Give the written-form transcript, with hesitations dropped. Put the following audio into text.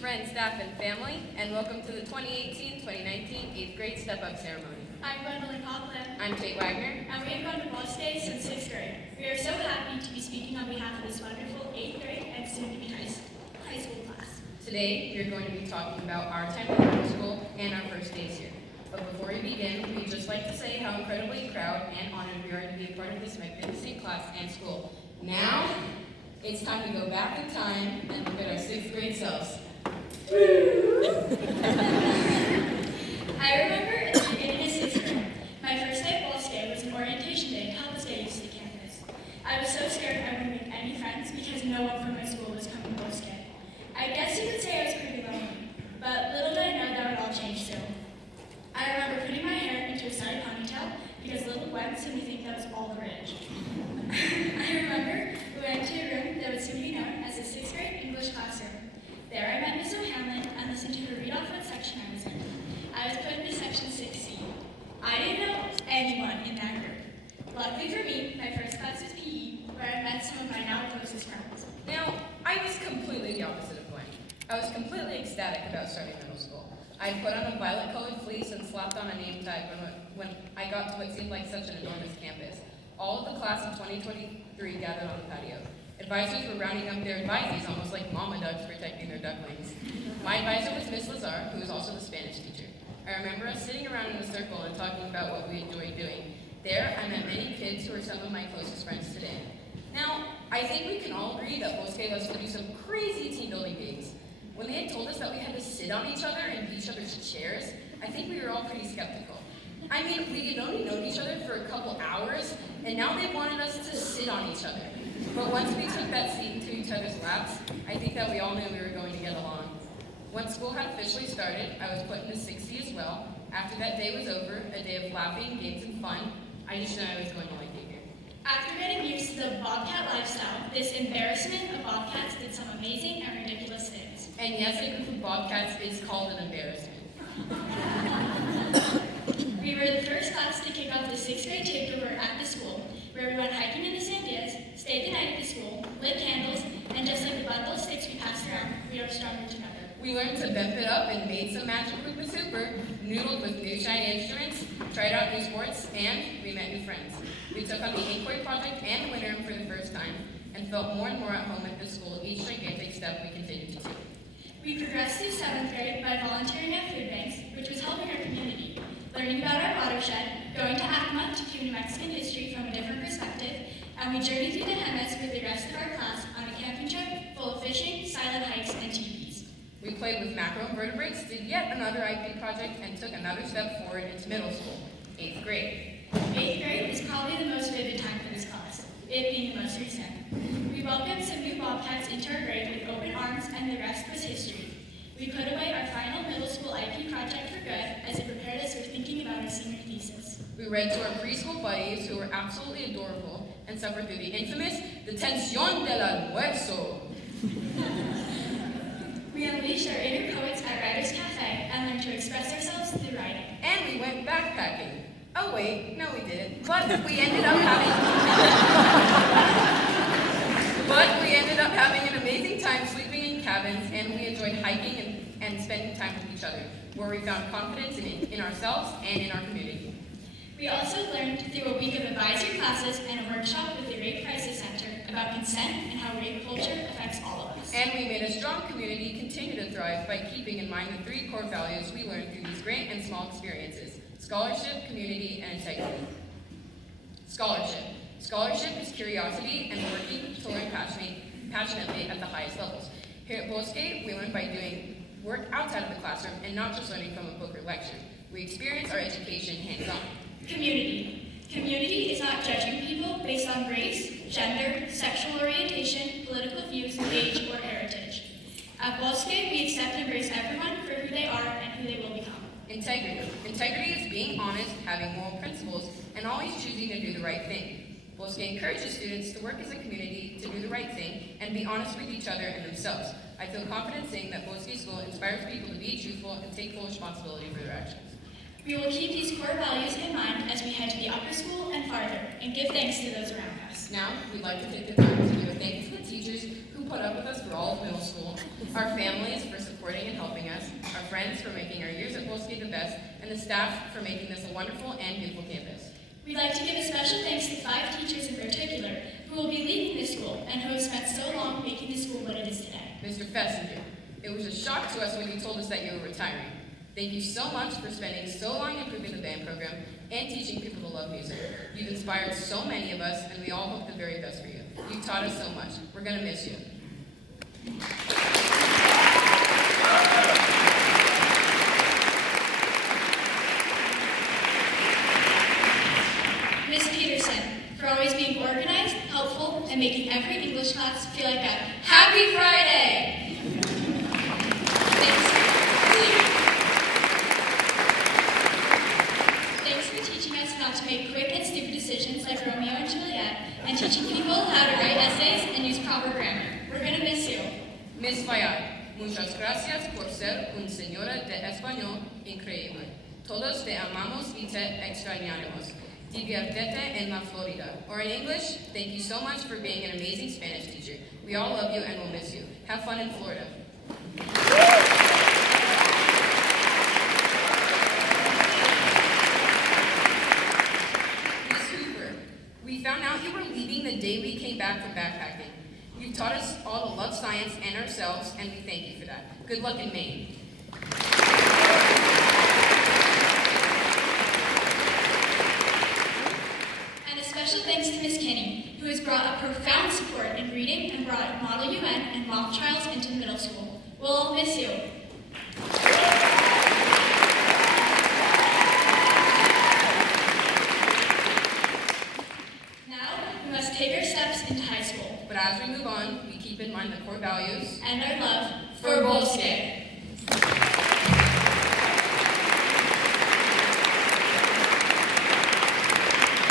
friends, staff, and family, and welcome to the 2018-2019 8th grade step-up ceremony. I'm Gwendolyn and I'm Tate Wagner. and we have gone to Bosque since 6th grade. We are so happy to be speaking on behalf of this wonderful 8th grade and soon-to-be high school class. Today, we're going to be talking about our time in middle school and our first days here. But before we begin, we'd just like to say how incredibly proud and honored we are to be a part of this magnificent class and school. Now, it's time to go back in time and look at our 6th grade selves. I remember at the beginning of 6th grade, my first day at Bosque was an orientation day to help us get used to the campus. I was so scared I wouldn't make any friends because no one from my school was coming to Bosque. I guess you could say I was pretty lonely, but little did I know that would all change soon. I remember putting my hair into a side ponytail because little Gwen seemed to think that was all the rage. I remember we went into a room that would soon be known as the 6th grade English classroom. There I met Miss O'Hanlon and listened to her read off what section I was in. I was put into section 6C. I didn't know anyone in that group. Luckily for me, my first class was PE, where I met some of my now closest friends. Now, I was completely the opposite of Gwen. I was completely ecstatic about starting middle school. I put on a violet-colored fleece and slapped on a name tag when I got to what seemed like such an enormous campus. All of the class of 2023 gathered on the patio. Advisors were rounding up their advisees almost like mama ducks protecting their ducklings. My advisor was Miss Lazar, who was also the Spanish teacher. I remember us sitting around in a circle and talking about what we enjoyed doing. There, I met many kids who are some of my closest friends today. Now, I think we can all agree that Bosque loves to do some crazy team-building games. When they had told us that we had to sit on each other and beat each other's chairs, I think we were all pretty skeptical. I mean, we had only known each other for a couple hours, and now they wanted us to sit on each other. But once we took that seat into each other's laps, I think that we all knew we were going to get along. Once school had officially started, I was put into 6C as well. After that day was over, a day of laughing, games, and fun, I just knew I was going to like it here. After getting used to the Bobcat lifestyle, this embarrassment of Bobcats did some amazing and ridiculous things. And yes, a group of Bobcats is called an embarrassment. We were the first class to kick off the 6th grade takeover at the school, where we went hiking in the Sandias, stayed the night at the school, lit candles, and just like the bundle of sticks we passed around, we are stronger together. We learned to bump it up and made some magic Hoopa Super, noodled with new shiny instruments, tried out new sports, and we met new friends. We took on the Inquiry Project and the Winter Room for the first time, and felt more and more at home at the school each gigantic step we continued to take. We progressed through 7th grade by volunteering at food banks, which was helping our community, learning about our watershed, going to ACMA to view New Mexican history from a different perspective, and we journeyed through the Hemis with the rest of our class on a camping trip full of fishing, silent hikes, and TVs. We played with macroinvertebrates, did yet another IP project, and took another step forward into middle school, 8th grade. 8th grade is probably the most vivid time for this class, it being the most recent. We welcomed some new Bobcats into our grade with open arms, and the rest was history. We put away our final middle school IP project for good as it prepared us for thinking about our senior thesis. We read to our preschool buddies who were absolutely adorable and suffered through the infamous detención del almuerzo. We unleashed our inner poets at Writers Cafe and learned to express ourselves through writing. And we went backpacking. Oh wait, no we didn't. But we ended up having an amazing time sleeping in cabins, and we enjoyed hiking and spending time with each other, where we found confidence in ourselves and in our community. We also learned through a week of advisory classes and a workshop with the Rape Crisis Center about consent and how rape culture affects all of us. And we made a strong community continue to thrive by keeping in mind the 3 core values we learned through these great and small experiences: scholarship, community, and integrity. Scholarship. Scholarship is curiosity and working to learn passionately at the highest levels. Here at Bosque, we learn by doing work outside of the classroom and not just learning from a book or lecture. We experience our education hands-on. Community. Community is not judging people based on race, gender, sexual orientation, political views, age, or heritage. At Bosque, we accept and embrace everyone for who they are and who they will become. Integrity. Integrity is being honest, having moral principles, and always choosing to do the right thing. Bosque encourages students to work as a community, to do the right thing, and be honest with each other and themselves. I feel confident saying that Bosque School inspires people to be truthful and take full responsibility for their actions. We will keep these core values in mind as we head to the upper school and farther, and give thanks to those around us. Now, we'd like to take the time to give a thank you to the teachers who put up with us through all of middle school, our families for supporting and helping us, our friends for making our years at Bosque the best, and the staff for making this a wonderful and beautiful campus. We'd like to give a special thanks to 5 teachers in particular who will be leaving this school and who have spent so long making this school what it is today. Mr. Fessinger, it was a shock to us when you told us that you were retiring. Thank you so much for spending so long improving the band program and teaching people to love music. You've inspired so many of us, and we all hope the very best for you. You taught us so much. We're going to miss you. Miss Peterson, for always being organized, helpful, and making every English class feel like a Happy Friday! Thanks for teaching us not to make quick and stupid decisions like Romeo and Juliet, and teaching people how to write essays and use proper grammar. We're going to miss you. Miss Fayad, muchas gracias por ser una señora de español increíble. Todos te amamos y te extrañaremos. Diviértete en la Florida. Or in English, thank you so much for being an amazing Spanish teacher. We all love you and will miss you. Have fun in Florida. Miss Hoover, we found out you were leaving the day we came back from backpacking. You've taught us all to love science and ourselves, and we thank you for that. Good luck in Maine. Special thanks to Miss Kinney, who has brought a profound support in reading and brought Model UN and mock trials into middle school. We'll all miss you. Now, we must take our steps into high school. But as we move on, we keep in mind the core values and our love for Bosque.